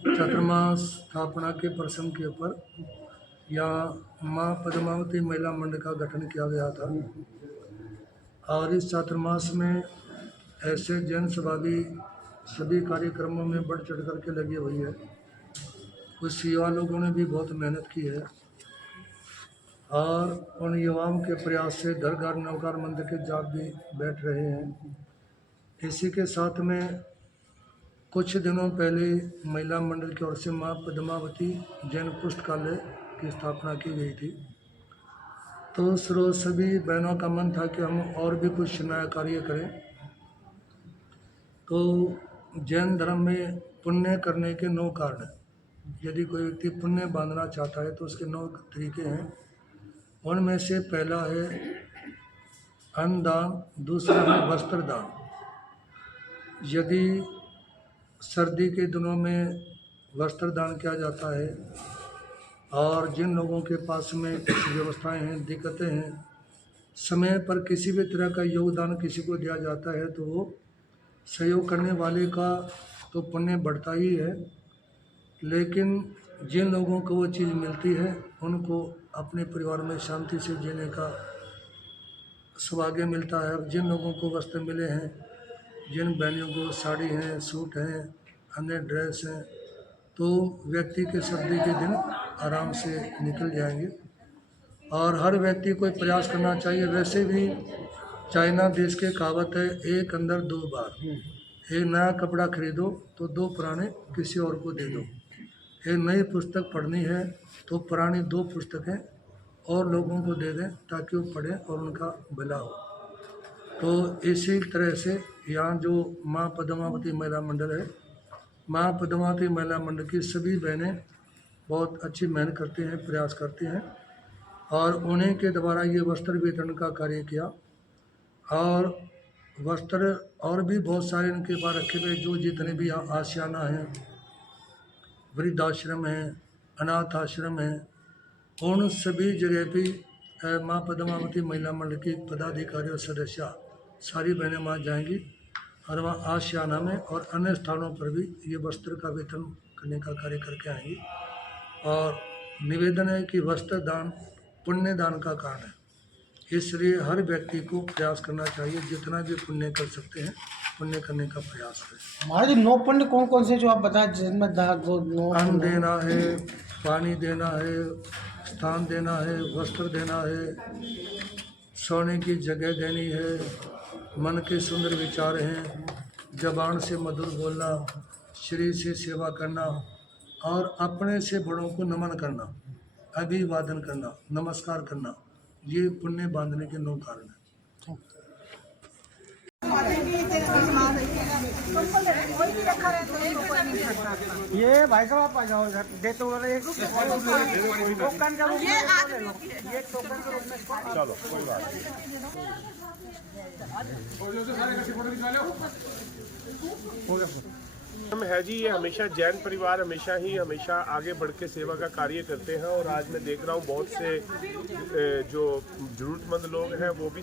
चतुर्मास स्थापना के प्रसंग के ऊपर यहाँ माँ पद्मावती महिला मंडल का गठन किया गया था। और इस चातुर्मास में ऐसे जन सभागी सभी कार्यक्रमों में बढ़ चढ़ करके लगी हुई है। कुछ युवा लोगों ने भी बहुत मेहनत की है और उन युवाओं के प्रयास से घर घर नवकार मंदिर के जाप भी बैठ रहे हैं। इसी के साथ में कुछ दिनों पहले महिला मंडल की ओर से माँ पद्मावती जैन पुस्तकालय की स्थापना की गई थी। तो उस रोज सभी बहनों का मन था कि हम और भी कुछ नया कार्य करें। तो जैन धर्म में पुण्य करने के 9 कारण हैं। यदि कोई व्यक्ति पुण्य बांधना चाहता है तो उसके 9 तरीके हैं। उनमें से पहला है अन्न दान, दूसरा है वस्त्र दान। यदि सर्दी के दिनों में वस्त्र दान किया जाता है और जिन लोगों के पास में कुछ व्यवस्थाएं हैं, दिक्कतें हैं, समय पर किसी भी तरह का योगदान किसी को दिया जाता है तो वो सहयोग करने वाले का तो पुण्य बढ़ता ही है, लेकिन जिन लोगों को वो चीज़ मिलती है उनको अपने परिवार में शांति से जीने का सौभाग्य मिलता है। अब जिन लोगों को वस्त्र मिले हैं, जिन बहनियों को साड़ी हैं, सूट हैं, अन्य ड्रेस हैं, तो व्यक्ति के सर्दी के दिन आराम से निकल जाएंगे। और हर व्यक्ति को प्रयास करना चाहिए। वैसे भी चाइना देश के कहावत है, एक अंदर 2 बार। एक नया कपड़ा खरीदो तो 2 पुराने किसी और को दे दो। एक नई पुस्तक पढ़नी है तो पुरानी 2 पुस्तकें और लोगों को दे दें ताकि वो पढ़ें और उनका भला हो। तो इसी तरह से यहाँ जो माँ पद्मावती महिला मंडल है, माँ पद्मावती महिला मंडल की सभी बहनें बहुत अच्छी मेहनत करती हैं, प्रयास करती हैं और उन्हीं के द्वारा ये वस्त्र वितरण का कार्य किया। और वस्त्र और भी बहुत सारे इनके पास रखे हुए, जो जितने भी आशियाना हैं, वृद्धाश्रम हैं, अनाथ आश्रम हैं, उन सभी जगह भी माँ पद्मावती महिला मंडल की पदाधिकारी और सदस्य सारी बहनें वहाँ जाएंगी और वहाँ आशियाना में और अन्य स्थानों पर भी ये वस्त्र का वितरण करने का कार्य करके आएंगी। और निवेदन है कि वस्त्र दान पुण्य दान का कारण है, इसलिए हर व्यक्ति को प्रयास करना चाहिए, जितना भी पुण्य कर सकते हैं पुण्य करने का प्रयास करें। हमारे जो 9 पुण्य कौन कौन से जो आप बताएं, जिनमें अन्न देना है, पानी देना है, स्थान देना है, वस्त्र देना है, सोने की जगह देनी है, मन के सुंदर विचार हैं, जबान से मधुर बोलना, शरीर से सेवा करना और अपने से बड़ों को नमन करना, अभिवादन करना, नमस्कार करना, ये पुण्य बांधने के 9 कारण हैं। ये भाई साहब आप आ जाओ इधर, दे तो एक टोकन का रूप में ये टोकन के रूप में चलो कोई बात नहीं। हम है जी, ये हमेशा जैन परिवार हमेशा आगे बढ़ के सेवा का कार्य करते हैं और आज मैं देख रहा हूँ बहुत से जो जरूरतमंद लोग हैं वो भी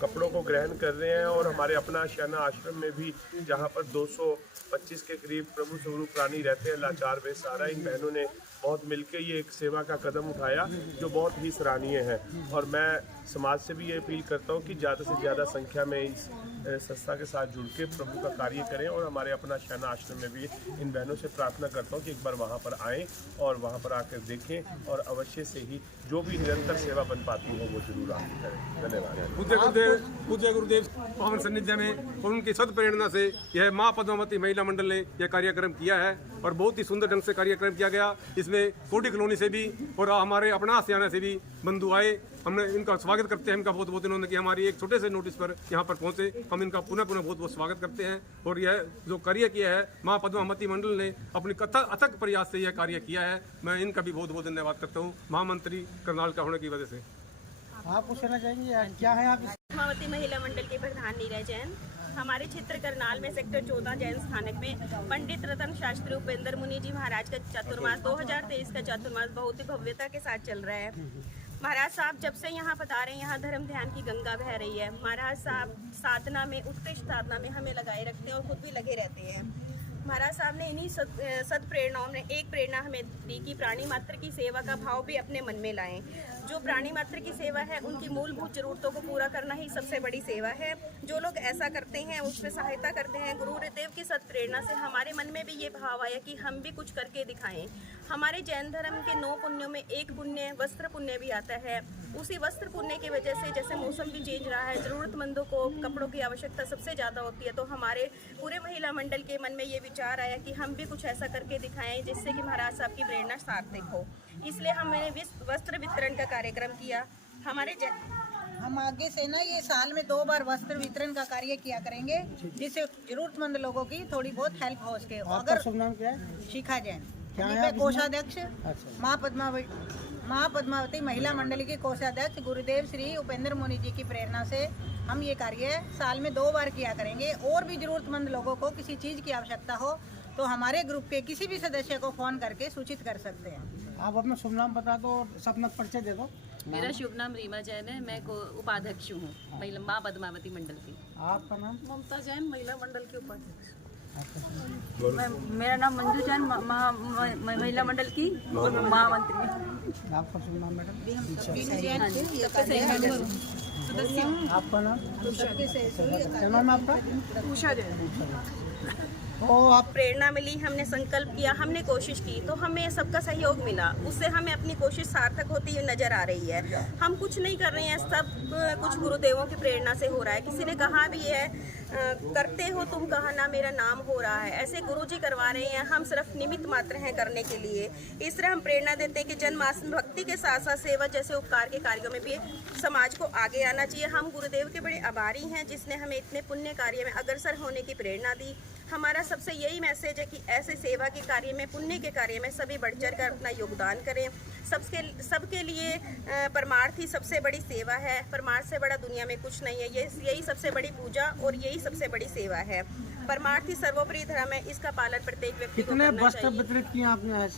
कपड़ों को ग्रहण कर रहे हैं। और हमारे अपना आशियाना आश्रम में भी, जहाँ पर 225 के करीब प्रभु स्वरूप प्राणी रहते हैं, लाचार बेसहारा, इन बहनों ने बहुत मिलकर ये एक सेवा का कदम उठाया जो बहुत ही सराहनीय है। और मैं समाज से भी ये अपील करता हूँ कि ज़्यादा से ज़्यादा संख्या में इस संस्था के साथ जुड़ के प्रभु का कार्य करें। और हमारे अपना आशियाना आश्रम में भी इन बहनों से प्रार्थना करता हूँ कि एक बार वहाँ पर आएँ और वहाँ पर आकर देखें और अवश्य से ही जो भी निरंतर सेवा बन पाती हो वो जरूर आगे करें। धन्यवाद। पूज्य गुरुदेव पावन सानिध्य में और उनकी सद प्रेरणा से यह माँ पद्मावती महिला मंडल ने यह कार्यक्रम किया है और बहुत ही सुंदर ढंग से कार्यक्रम किया गया। इसमें कोटी कॉलोनी से भी और हमारे अपना आशियाना से भी बंधु आए। हमने इनका स्वागत करते हैं, इनका बहुत बहुत इन्होंने कि हमारी एक छोटे से नोटिस पर यहाँ पर पहुँचे, हम इनका पुनः बहुत बहुत स्वागत करते हैं। और यह जो कार्य किया है माँ पद्मावती मंडल ने अपनी अथक प्रयास से यह कार्य किया है, मैं इनका भी बहुत बहुत धन्यवाद करता हूँ महामंत्री करनाल का होने की वजह से। आप पूछना चाहेंगे क्या है आप? पद्मावती महिला मंडल के प्रधान नीरज जैन। हमारे क्षेत्र करनाल में सेक्टर 14 जैन स्थानक में पंडित रतन शास्त्री उपेंद्र मुनि जी महाराज का चातुर्मास 2023 का चातुर्मास बहुत ही भव्यता के साथ चल रहा है। महाराज साहब जब से यहाँ पधारे हैं, यहाँ धर्म ध्यान की गंगा बह रही है। महाराज साहब साधना में, उत्कृष्ट साधना में हमें लगाए रखते हैं और खुद भी लगे रहते हैं। महाराज साहब ने इन्हीं सद प्रेरणाओं में एक प्रेरणा हमें दी कि प्राणी मात्र की सेवा का भाव भी अपने मन में लाएं। जो प्राणी मात्र की सेवा है उनकी मूलभूत जरूरतों को पूरा करना ही सबसे बड़ी सेवा है। जो लोग ऐसा करते हैं उसमें सहायता करते हैं। गुरुदेव की सद प्रेरणा से हमारे मन में भी ये भाव आया कि हम भी कुछ करके दिखाएं। हमारे जैन धर्म के 9 पुण्यों में एक पुण्य वस्त्र पुण्य भी आता है। उसी वस्त्र पुण्य की वजह से जैसे मौसम भी चेंज रहा है, ज़रूरतमंदों को कपड़ों की आवश्यकता सबसे ज़्यादा होती है, तो हमारे पूरे महिला मंडल के मन में ये विचार आया कि हम भी कुछ ऐसा करके दिखाएं जिससे कि महाराज साहब की प्रेरणा सार्थक हो। इसलिए हमने वस्त्र वितरण का कार्यक्रम किया। हम आगे से ना ये साल में 2 बार वस्त्र वितरण का कार्य किया करेंगे, जिससे जरूरतमंद लोगों की थोड़ी बहुत हेल्प हो सके। आपका शुभ नाम क्या है? शिखा जैन, क्या है मैं आप कोषाध्यक्ष, अच्छा। माँ पद्मावती महिला मंडली की कोषाध्यक्ष। गुरुदेव श्री उपेंद्र मुनि जी की प्रेरणा से हम ये कार्य साल में 2 बार किया करेंगे। और भी जरूरतमंद लोगों को किसी चीज़ की आवश्यकता हो तो हमारे ग्रुप के किसी भी सदस्य को फ़ोन करके सूचित कर सकते हैं। आप अपना शुभ नाम बता दो, अपना परिचय दे दो। मेरा शुभ नाम रीमा जैन है। मैं उपाध्यक्ष हूँ महिला माँ पद्मावती मंडल की। आपका नाम? ममता जैन, महिला मंडल की उपाध्यक्ष। मेरा नाम मंजू जैन, महिला मंडल की महामंत्री। आपका शुभ नाम मैडम? आपका नाम? नाम आपका? उषा जैन। तो आप प्रेरणा मिली, हमने संकल्प किया, हमने कोशिश की तो हमें सबका सहयोग मिला। उससे हमें अपनी कोशिश सार्थक होती हुई नजर आ रही है। हम कुछ नहीं कर रहे हैं, सब कुछ गुरुदेवों की प्रेरणा से हो रहा है। किसी ने कहा भी है करते हो तुम कहा ना मेरा नाम हो रहा है, ऐसे गुरुजी करवा रहे हैं। हम सिर्फ निमित्त मात्र हैं करने के लिए। इस तरह हम प्रेरणा देते हैं कि जनमास भक्ति के साथ साथ सेवा जैसे उपकार के कार्यों में भी समाज को आगे आना चाहिए। हम गुरुदेव के बड़े आभारी हैं जिसने हमें इतने पुण्य कार्य में अग्रसर होने की प्रेरणा दी। हमारा सबसे यही मैसेज है कि ऐसे सेवा के कार्य में, पुण्य के कार्य में सभी बढ़ चढ़ कर अपना योगदान करें। सबके लिए परमार्थ ही सबसे बड़ी सेवा है। परमार्थ से बड़ा दुनिया में कुछ नहीं है। यही सबसे बड़ी पूजा और यही सबसे बड़ी सेवा है। परमार्थ ही सर्वोपरि धर्म है। इसका पालन प्रत्येक व्यक्ति को कितने करना वस्त्र चाहिए। वितरित किए आपने?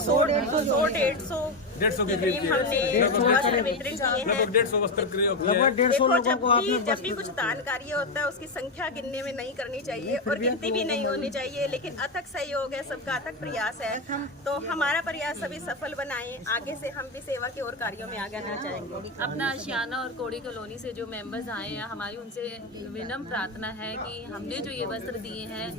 100-150 के करीब हमने वस्त्र वितरण किए हैं। लगभग 150 वस्त्र लगभग 150 लोगों को आपने जब भी कुछ दान कार्य होता है उसकी संख्या गिनने में नहीं करनी चाहिए और गिनती भी नहीं होनी चाहिए, लेकिन अथक सहयोग है, सबका अथक प्रयास है। तो हमारा प्रयास सभी सफल बनाएं। आगे से हम भी सेवा के और कार्यों में आगे आना चाहेंगे। अपना आशियाना और कोड़ी कॉलोनी से जो मेंबर्स आए हैं, हमारी उनसे विनम्र प्रार्थना है कि हमने जो ये वस्त्र दिए हैं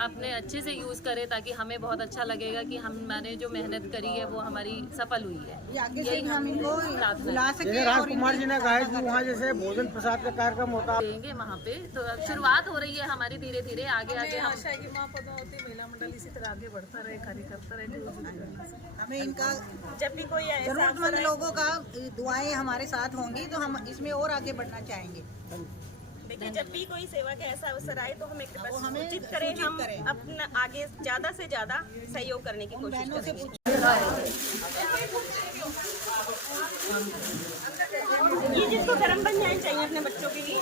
अपने अच्छे से यूज़ करें, ताकि हमें बहुत अच्छा लगेगा कि हमने जो मेहनत करी है वो हमारी सफल हुई है। आगे से हम इनको बुला सके। जैसे राजकुमार जी ने कहा है कि वहाँ जैसे भोजन प्रसाद का कार्यक्रम होता है, देंगे वहाँ पे। तो अब शुरुआत हो रही है हमारी, धीरे धीरे आगे हम आशा है कि माँ पद्मावती महिला मंडल इसी तरह आगे बढ़ता रहे, कार्य करता रहे। हमें इनका जब भी कोई ऐसा जरूरतमंद लोगों का दुआएं हमारे साथ होंगी तो हम इसमें और आगे बढ़ना चाहेंगे। देखिए, जब भी कोई सेवा का ऐसा अवसर आए तो हमें हमें सूचित करें। हम करें। अपना आगे ज्यादा से ज्यादा सहयोग करने की कोशिश बहनों से करेंगे। ये जिसको गर्म बन जाए चाहिए अपने बच्चों के लिए।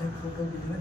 एक फोटो भी है।